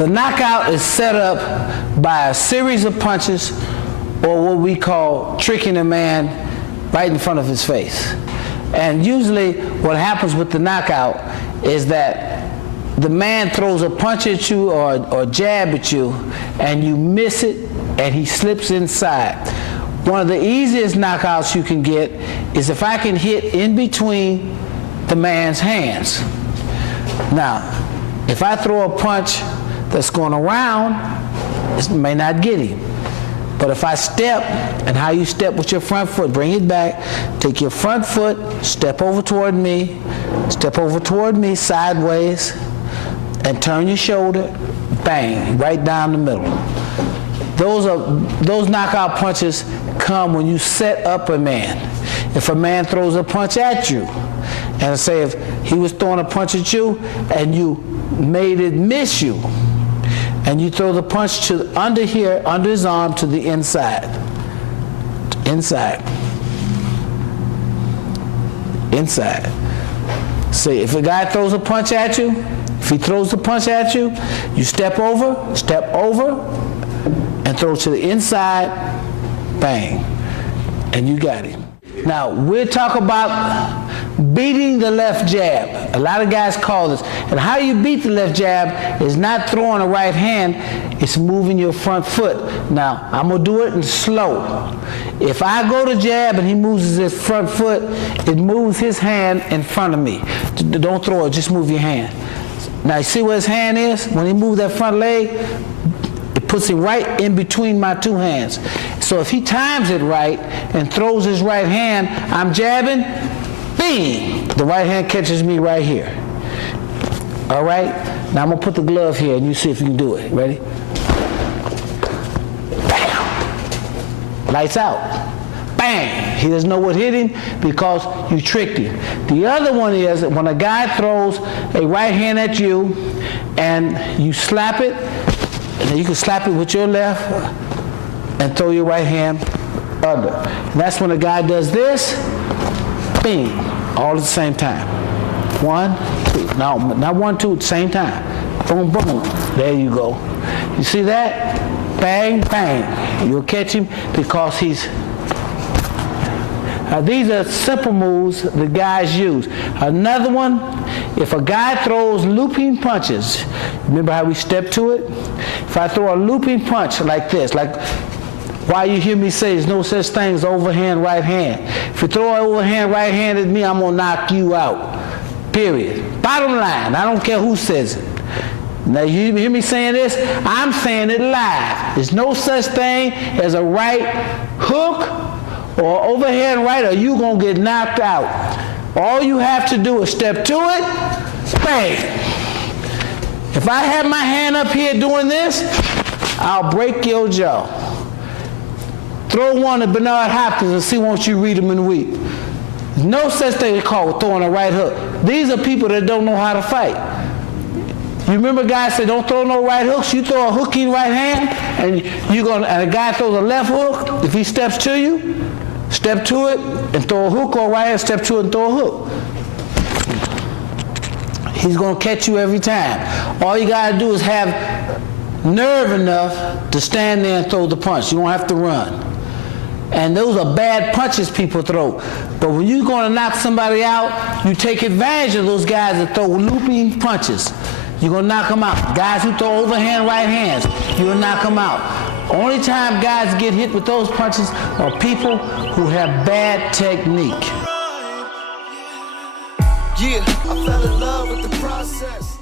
The knockout is set up by a series of punches, or what we call tricking a man right in front of his face. And usually what happens with the knockout is that the man throws a punch at you or jab at you, and you miss it, and he slips inside. One of the easiest knockouts you can get is if I can hit in between the man's hands. Now, if I throw a punch that's going around, it may not get him. But if I step, and how you step with your front foot, bring it back, take your front foot, step over toward me sideways, and turn your shoulder, bang, right down the middle. Those knockout punches come when you set up a man. If a man throws a punch at you, and say if he was throwing a punch at you and you made it miss you, and you throw the punch to under here, under his arm, to the inside. Inside. See, if a guy throws a punch at you, if he throws the punch at you, you step over, and throw to the inside, bang, and you got him. Now, we'll talk about beating the left jab. A lot of guys call this. And how you beat the left jab is not throwing a right hand, it's moving your front foot. Now, I'm going to do it in slow. If I go to jab and he moves his front foot, it moves his hand in front of me. Don't throw it, just move your hand. Now, you see where his hand is? When he moves that front leg, it puts him right in between my two hands. So if he times it right and throws his right hand, I'm jabbing, bing! The right hand catches me right here. All right? Now I'm going to put the glove here and you see if you can do it. Ready? Bam! Lights out. Bang! He doesn't know what hit him because you tricked him. The other one is when a guy throws a right hand at you and you slap it, and you can slap it with your left and throw your right hand under. And that's when a guy does this, bing, all at the same time. 1, 2, no, not 1, 2 at the same time. Boom, boom, there you go. You see that? Bang, bang. You'll catch him because he's... these are simple moves the guys use. Another one, if a guy throws looping punches, remember how we step to it? If I throw a looping punch like this, like why you hear me say there's no such thing as overhand right hand. If you throw an overhand right hand at me, I'm going to knock you out. Period. Bottom line, I don't care who says it. Now you hear me saying this? I'm saying it live. There's no such thing as a right hook or overhand right, or you gonna get knocked out. All you have to do is step to it, bang. If I have my hand up here doing this, I'll break your jaw. Throw one at Bernard Hopkins and see won't you read him and weep. There's no such thing called throwing a right hook. These are people that don't know how to fight. You remember guys say don't throw no right hooks. You throw a hooking right hand, and and a guy throws a left hook. If he steps to you, step to it and throw a hook, or right hand, step to it and throw a hook. He's going to catch you every time. All you got to do is have nerve enough to stand there and throw the punch. You don't have to run. And those are bad punches people throw. But when you're going to knock somebody out, you take advantage of those guys that throw looping punches. You're going to knock them out. Guys who throw overhand right hands, you're going to knock them out. Only time guys get hit with those punches are people who have bad technique. Yeah, I fell in love with the process.